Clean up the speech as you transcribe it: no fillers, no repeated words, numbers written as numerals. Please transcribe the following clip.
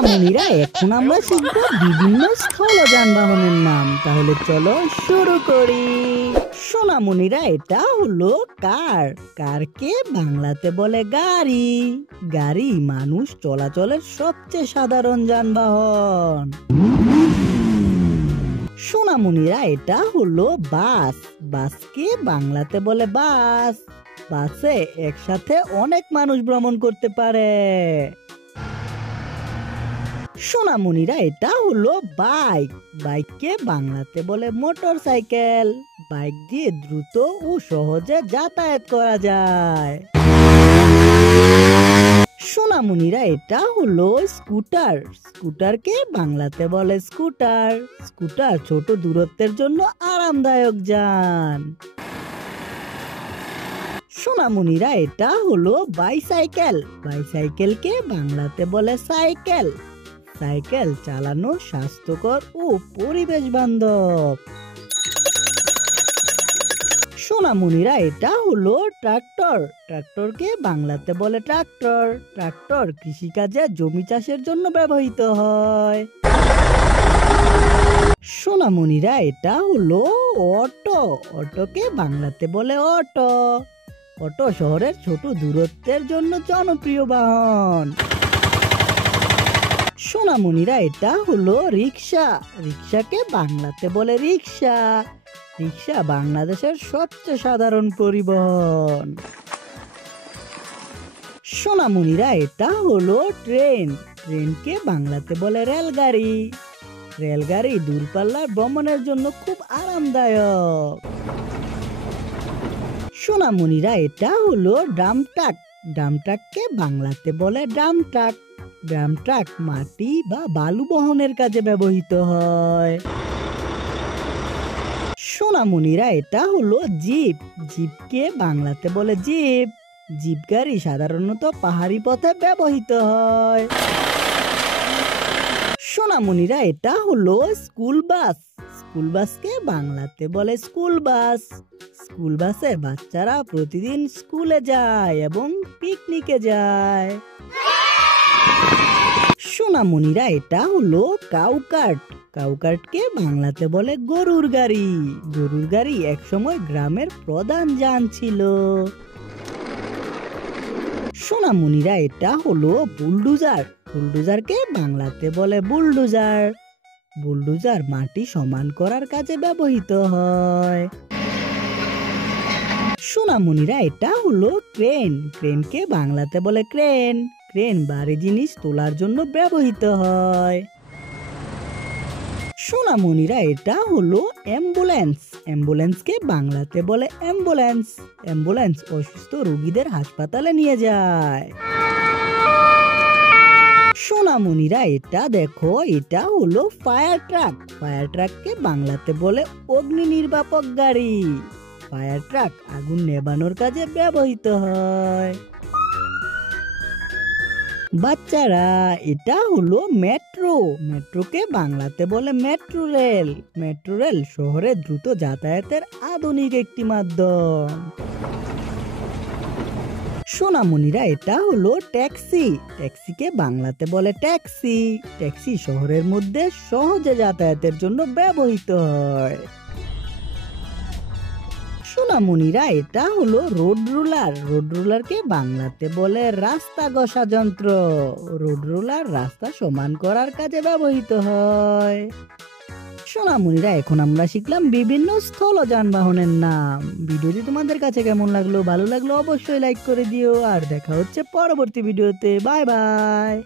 সোনামণিরা এখন আমরা শিখব বিভিন্ন স্থল যানবাহনের নাম। তাহলে চলো শুরু করি। সোনামণিরা এটা হলো কার। কারকে বাংলাতে বলে গাড়ি। গাড়ি মানুষ চলাচলের সবচেয়ে সাধারণ যানবাহন। সোনামণিরা এটা হলো বাস। বাসকে বাংলাতে বলে বাস। বাসে একসাথে অনেক মানুষ ভ্রমণ করতে পারে। সোনামণিরা এটা হলো বাইক। বাইককে বাংলাতে বলে মোটর সাইকেল। বাইক দিয়ে দ্রুত ও সহজে যাতায়াত করা যায়। সোনামণিরা এটা হলো স্কুটার। স্কুটারকে বাংলাতে বলে স্কুটার। স্কুটার ছোট দূরত্বের জন্য আরামদায়ক যান। সোনামণিরা এটা হলো বাইসাইকেল। বাইসাইকেলকে বাংলাতে বলে সাইকেল। সাইকেল চালানো স্বাস্থ্যকর ও পরিবেশ বান্ধব। সোনামণিরা এটা হলো ট্রাক্টর। ট্রাক্টরকে বাংলাতে বলে ট্রাক্টর। ট্রাক্টর কৃষিকাজে জমি চাষের জন্য ব্যবহৃত হয়। সোনামণিরা এটা হলো অটো। অটোকে বাংলাতে বলে অটো। অটো শহরের ছোট দূরত্বের জন্য জনপ্রিয় বাহন। সোনামণিরা এটা হলো রিক্সা। রিক্সাকে বাংলাতে বলে রিক্সা। রিক্সা বাংলাদেশের সবচেয়ে সাধারণ পরিবহন। সোনামণিরা এটা হলো ট্রেন। ট্রেনকে বাংলাতে বলে রেলগাড়ি। রেলগাড়ি দূরপাল্লার ভ্রমণের জন্য খুব আরামদায়ক। সোনামণিরা এটা হলো ড্রাম ট্রাক। ড্রাম ট্রাককে বাংলাতে বলে ড্রাম ট্রাক। ড্রাম ট্রাক মাটি বা বালু বহনের কাজে ব্যবহৃত হয়। সোনামণিরা এটা হলো জিপ। জিপকে বাংলাতে বলে জিপ। জিপ গাড়ি সাধারণত পাহাড়ি পথে ব্যবহৃত হয়। সোনামণিরা এটা হলো স্কুল বাস। স্কুল বাসকে বাংলাতে বলে স্কুল বাস। স্কুল বাসে বাচ্চারা প্রতিদিন স্কুলে যায় এবং পিকনিকে যায়। সোনামণিরা এটা হলো কাউকার্ট। কাউকার্টকে বাংলাতে বলে গরুর গাড়ি। গরুর গাড়ি একসময় গ্রামের প্রধান যান ছিল। সোনামণিরা এটা হলো বুলডোজার। বুলডোজারকে বাংলাতে বলে বুলডোজার। বুলডোজার মাটি সমান করার কাজে ব্যবহৃত হয়। সোনামণিরা এটা হলো ক্রেন। ক্রেনকে বাংলাতে বলে ক্রেন। ক্রেন ভারী জিনিস তোলার জন্য ব্যবহৃত হয়। সোনামণিরা এটা হলো অ্যাম্বুলেন্স। অ্যাম্বুলেন্সকে বাংলাতে বলে অ্যাম্বুলেন্স। অ্যাম্বুলেন্স অসুস্থ রোগীদের হাসপাতালে নিয়ে যায়। সোনামণিরা এটা দেখো, এটা হলো ফায়ার ট্রাক। ফায়ার ট্রাককে বাংলাতে বলে অগ্নি নির্বাপক গাড়ি। ফায়ার ট্রাক আগুন নেভানোর কাজে ব্যবহৃত হয়। বাচ্চারা এটা হলো মেট্রো। মেট্রোকে বাংলাতে বলে মেট্রো রেল। মেট্রো রেল শহরে দ্রুত যাতায়াতের আধুনিক একটি মাধ্যম। সোনামণিরা এটা হলো ট্যাক্সি। ট্যাক্সিকে বাংলাতে বলে ট্যাক্সি। ট্যাক্সি শহরের মধ্যে সহজে যাতায়াতের জন্য ব্যবহৃত হয়। সোনামণিরা এটা হলো রোড রুলার। রোড রুলারকে বাংলাতে বলে রাস্তা ঘষা যন্ত্র। রোড রুলার রাস্তা সমান করার কাজে ব্যবহৃত হয়। সোনামণিরা এখন আমরা শিখলাম বিভিন্ন স্থল যানবাহনের নাম। ভিডিওটি তোমাদের কাছে কেমন লাগলো? ভালো লাগলো অবশ্যই লাইক করে দিও। আর দেখা হচ্ছে পরবর্তী ভিডিওতে। Bye bye.